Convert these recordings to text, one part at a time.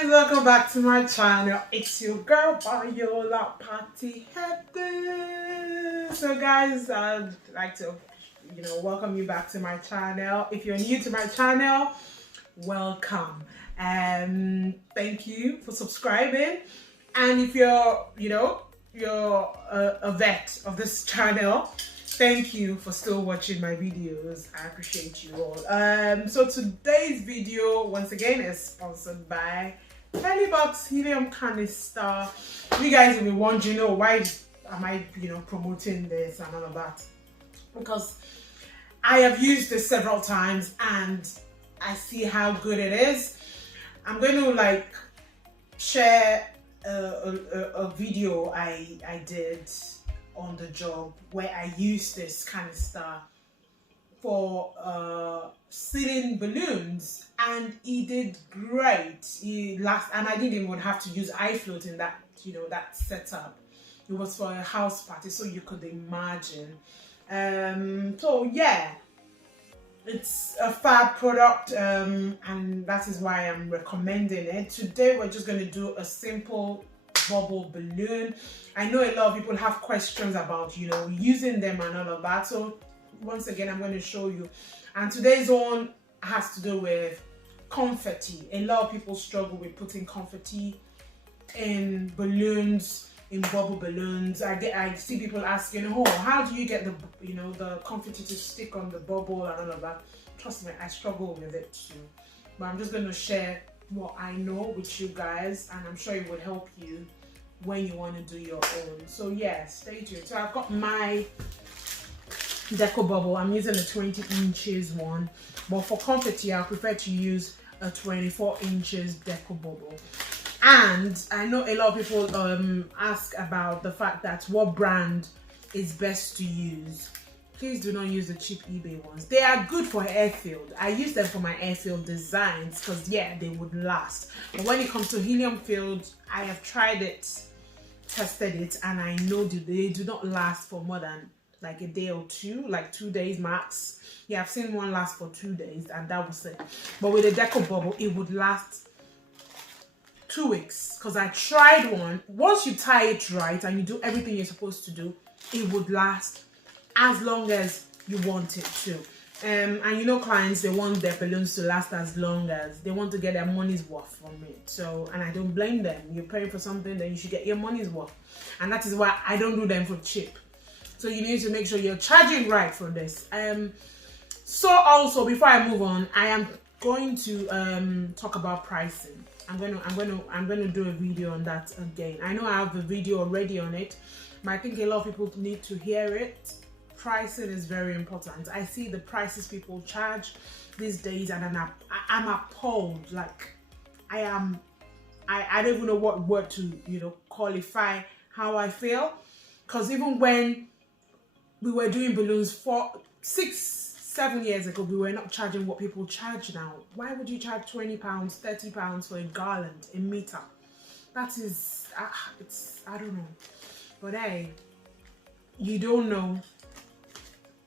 guys, welcome back to my channel. It's your girl Viola Party Headed. So guys, I'd like to welcome you back to my channel. If you're new to my channel, welcome and thank you for subscribing. And if you're a vet of this channel, thank you for still watching my videos. I appreciate you all. So today's video once again is sponsored by Box Helium Canister. You guys will be wondering, why am I promoting this and all of that? Because I have used this several times and I see how good it is. I'm going to share a video I did on the job where I used this canister for sealing balloons, and it did great. And I didn't even have to use Airfilled in that that setup. It was for a house party, so you could imagine. So yeah, it's a fab product, and that is why I'm recommending it. Today we're just going to do a simple bubble balloon. I know a lot of people have questions about using them and all of that, so once again I'm going to show you. And today's one has to do with confetti. A lot of people struggle with putting confetti in balloons, in bubble balloons. I see people asking, how do you get the confetti to stick on the bubble and all of that? Trust me, I struggle with it too, but I'm just going to share what I know with you guys, and I'm sure it would help you when you want to do your own. So yeah, stay tuned. So I've got my Deco bubble. I'm using a 20 inches one, but for confetti I prefer to use a 24 inches Deco bubble. And I know a lot of people ask about the fact that what brand is best to use. Please do not use the cheap eBay ones. They are good for Airfilled. I use them for my Airfilled designs because yeah, they would last. But when it comes to helium filled, I have tried it, tested it, and I know they do not last for more than like a day or two, like 2 days max. Yeah, I've seen one last for 2 days and that was it. But with a Deco bubble, it would last 2 weeks because I tried one. Once you tie it right and you do everything you're supposed to do, it would last as long as you want it to. And clients, they want their balloons to last as long as they want to get their money's worth from it. So, and I don't blame them. You're paying for something, then you should get your money's worth. And that is why I don't do them for cheap. So you need to make sure you're charging right for this. So also, before I move on, I am going to talk about pricing. I'm going to do a video on that again. I know I have a video already on it, but I think a lot of people need to hear it. Pricing is very important. I see the prices people charge these days and I'm appalled. Like I don't even know what word to qualify how I feel, because even when we were doing balloons 6-7 years ago, we were not charging what people charge now. Why would you charge £20, £30 for a garland, a meter? That is I don't know. But hey, you don't know,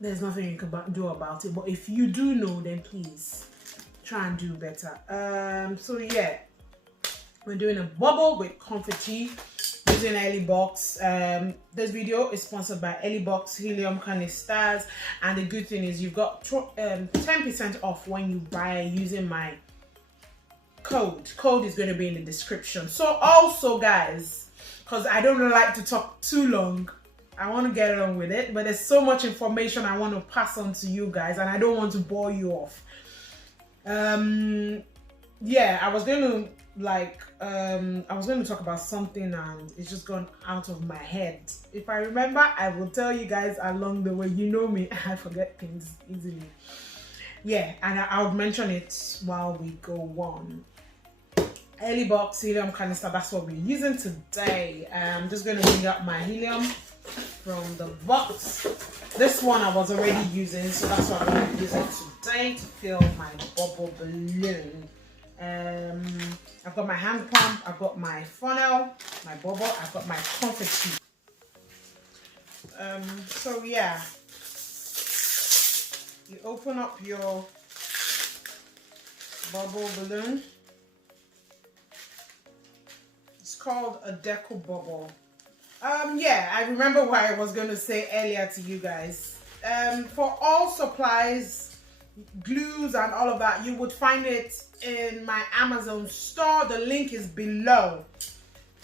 there's nothing you can do about it. But if you do know, then please try and do better. So yeah, we're doing a bubble with confetti using Box. This video is sponsored by Box Helium Canisters, and the good thing is you've got 10% off when you buy using my code. Code is going to be in the description. So also guys, because I don't like to talk too long, I want to get on with it, but there's so much information I want to pass on to you guys and I don't want to bore you off. Yeah, I was going to talk about something and it's just gone out of my head. If I remember, I will tell you guys along the way. You know me, I forget things easily. Yeah, and I'll mention it while we go on. Box Helium Canister, that's what we're using today. I'm just going to bring up my helium from the box. This one I was already using, so that's what I'm going to use it today to fill my bubble balloon. I've got my hand pump, I've got my funnel, my bubble, I've got my confetti. So yeah, you open up your bubble balloon It's called a Deco bubble. Yeah, I remember what I was going to say earlier to you guys. For all supplies, glues and all of that, you would find it in my Amazon store. The link is below.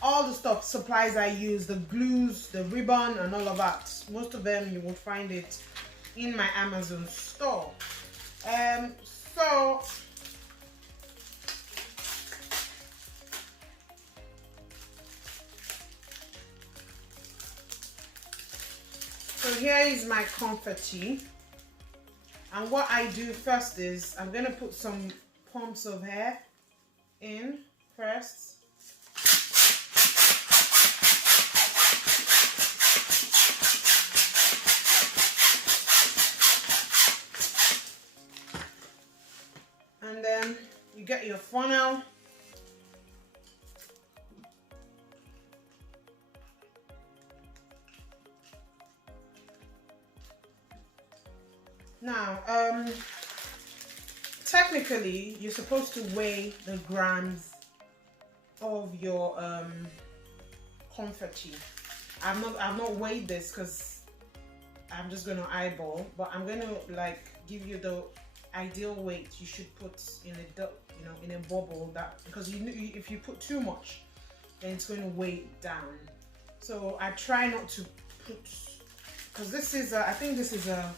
All the stuff, supplies I use, the glues, the ribbon and all of that, most of them you will find it in my Amazon store. So here is my confetti, and what I do first is I'm going to put some pumps of hair in first. And then you get your funnel. Now, technically, you're supposed to weigh the grams of your confetti. I've not weighed this because I'm just going to eyeball, but I'm going to like give you the ideal weight you should put in a in a bubble, that because if you put too much, then it's going to weigh it down. So I try not to put, because this is I think this is a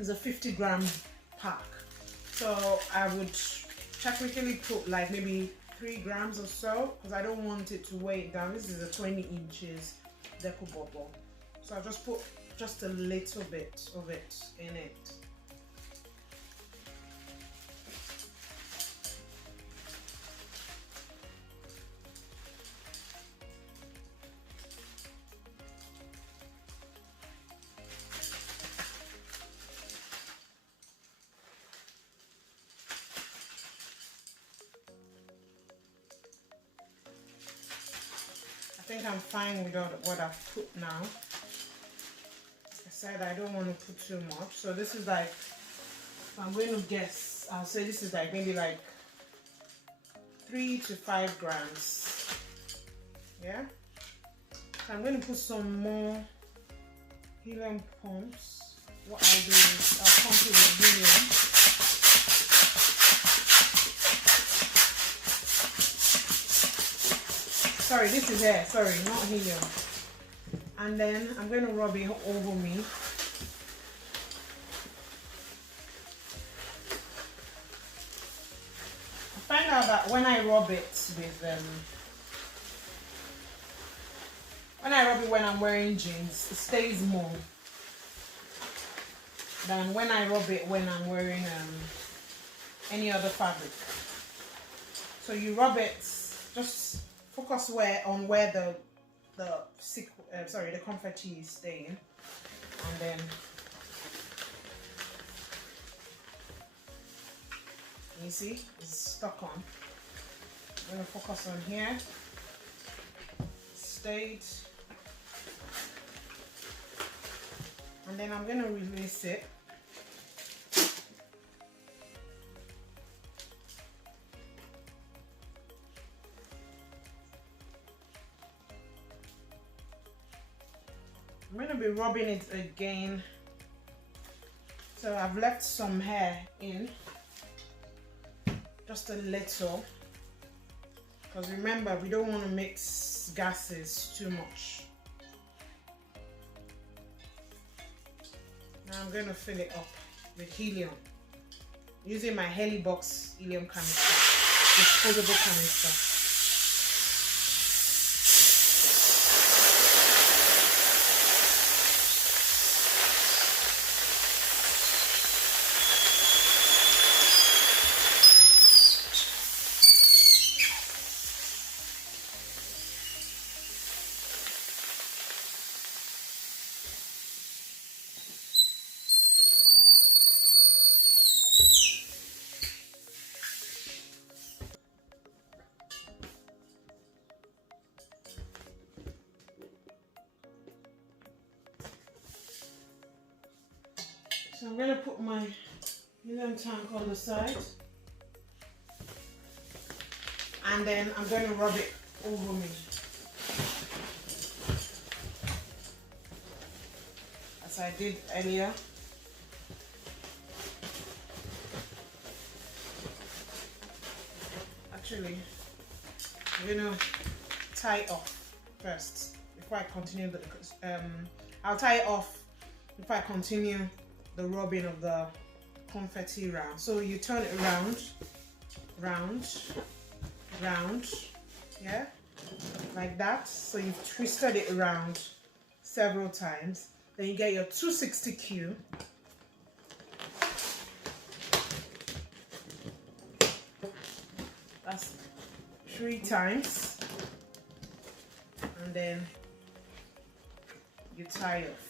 50-gram pack, so I would technically put like maybe 3 grams or so, because I don't want it to weigh it down. This is a 20 inches Deco bubble, so I'll just put just a little bit of it in it. I think I'm fine with what I've put now. Like I said, I don't want to put too much. So this is like, if I'm going to guess, I'll say this is like maybe like 3 to 5 grams. Yeah. So I'm going to put some more helium pumps. What I'll do is I'll pump it with helium. Sorry, this is air, sorry, not helium. And then I'm going to rub it over me. I find out that when I rub it with, when I'm wearing jeans, it stays more than when I rub it when I'm wearing any other fabric. So you rub it, just focus on where the confetti is staying, and then you see it's stuck on. I'm going to focus on here, stayed, and then I'm going to release it. I'm going to be rubbing it again. So I've left some hair in, just a little, because remember, we don't want to mix gases too much. Now I'm going to fill it up with helium, using my Box helium canister, disposable canister. So I'm going to put my helium tank on the side, and then I'm going to rub it over me. As I did earlier. Actually, I'm gonna tie off first before I continue the I'll tie it off before I continue the rubbing of the confetti round. So you turn it round, yeah, like that. So you've twisted it around several times. Then you get your 260Q. That's 3 times, and then you tie off.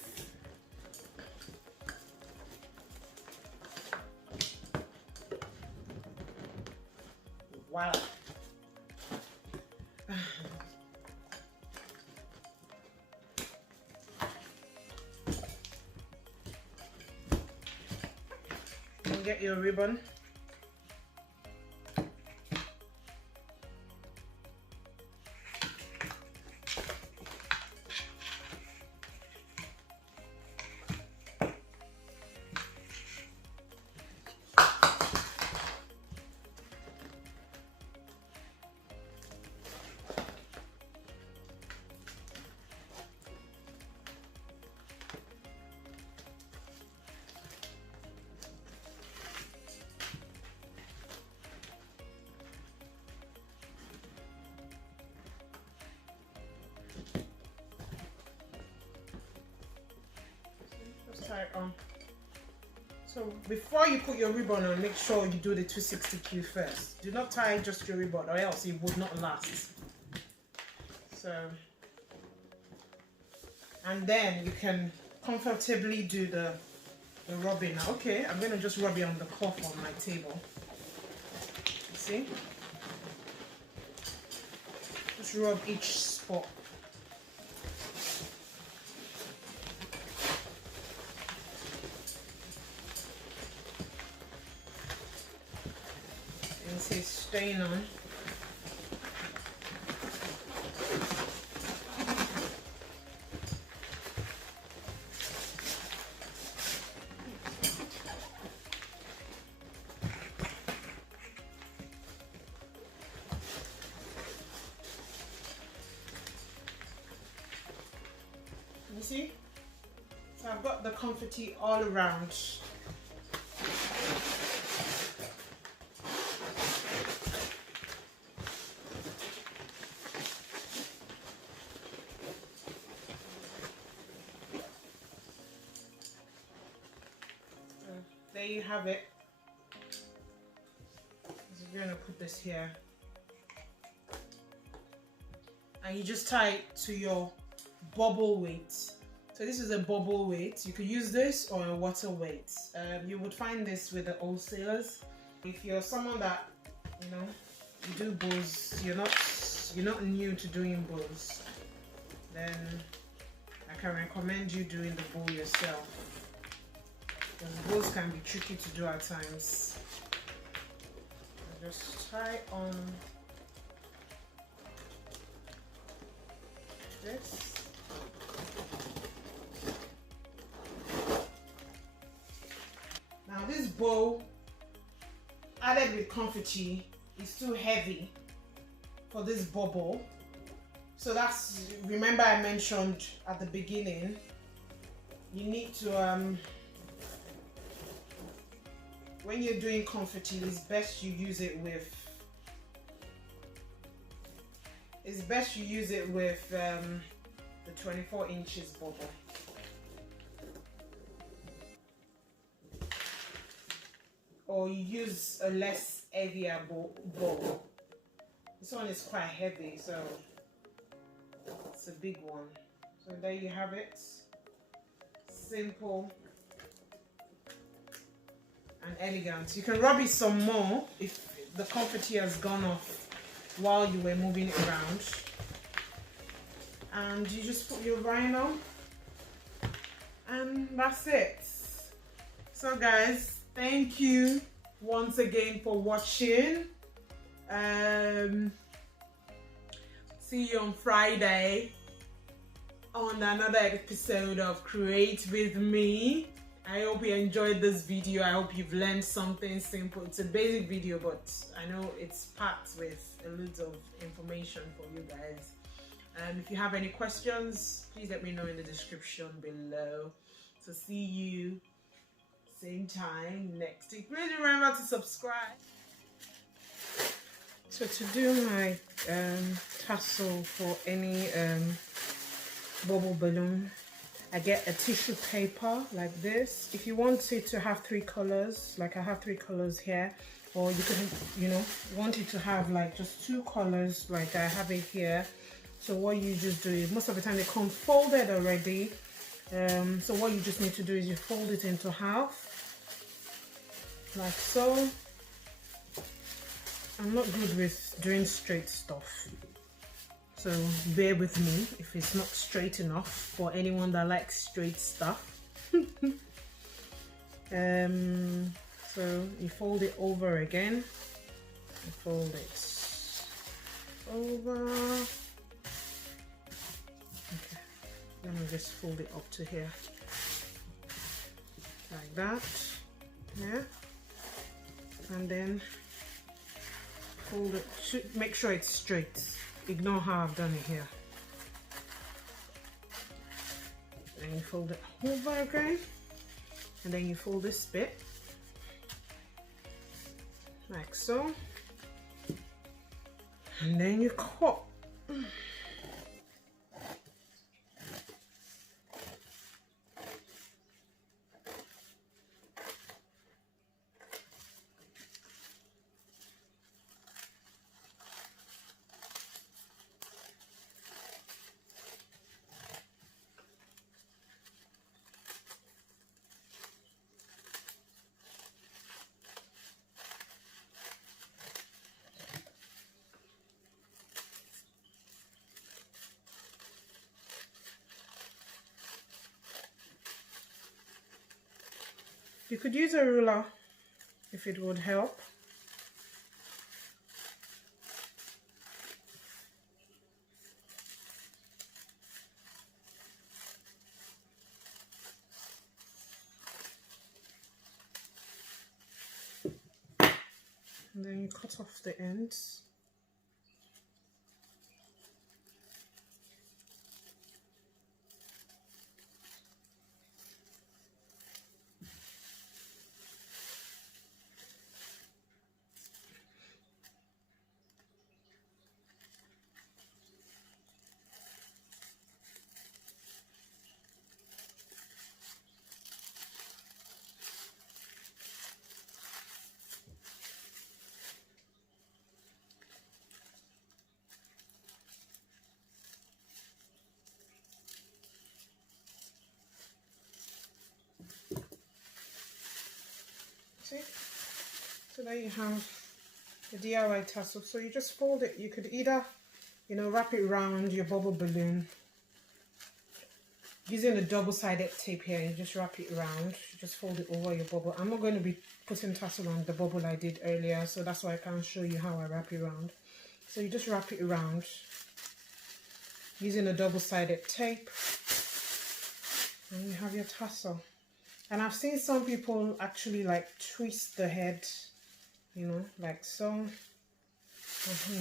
Voila. You get your ribbon. Tie it on. So before you put your ribbon on, make sure you do the 260Q first. Do not tie just your ribbon, or else it would not last. So, and then you can comfortably do the rubbing. Okay, I'm going to just rub it on the cloth on my table. You see? Just rub each spot. Say stain on. You see? So I've got the confetti all around. There you have it. So we're going to put this here. And you just tie it to your bubble weight. So this is a bubble weight. You could use this or a water weight. You would find this with the wholesalers. If you're someone that, you know, you do bows, you're not new to doing bows, then I can recommend you doing the bow yourself. Because bows can be tricky to do at times. Just tie on this. Now this bow added with confetti is too heavy for this bubble. So that's, remember I mentioned at the beginning, you need to when you're doing confetti, it's best you use it with the 24 inches bubble. Or you use a less heavier bowl. This one is quite heavy, so it's a big one. So there you have it. Simple and elegant. You can rub it some more if the confetti has gone off while you were moving it around. And you just put your vinyl, and that's it. So guys, thank you once again for watching. see you on Friday on another episode of Create With Me. I hope you enjoyed this video. I hope you've learned something simple. It's a basic video, but I know it's packed with a lot of information for you guys. If you have any questions, please let me know in the description below. So see you same time next week. Please remember to subscribe. So to do my tassel for any bubble balloon, I get a tissue paper like this. If you want it to have 3 colors, like I have 3 colors here, or you could, you know, want it to have like just 2 colors, like I have it here. So what you just do is, most of the time they come folded already. So what you just need to do is you fold it into half, like so. I'm not good with doing straight stuff, so bear with me if it's not straight enough for anyone that likes straight stuff. So you fold it over again, you fold it over. Okay, let me just fold it up to here, like that, yeah, and then fold it, make sure it's straight. Ignore how I've done it here. And you fold it over again, and then you fold this bit like so, and then you cut. You could use a ruler if it would help. And then you cut off the ends. See? So there you have the DIY tassel. So you just fold it. You could either, you know, wrap it around your bubble balloon using a double-sided tape here. You just wrap it around. You just fold it over your bubble. I'm not going to be putting tassel on the bubble I did earlier, so that's why I can't show you how I wrap it around. So you just wrap it around using a double-sided tape, and you have your tassel. And I've seen some people actually like twist the head, you know, like so, and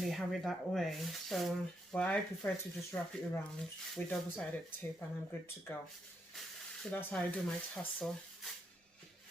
they have it that way. So, but I prefer to just wrap it around with double-sided tape, and I'm good to go. So that's how I do my tassel.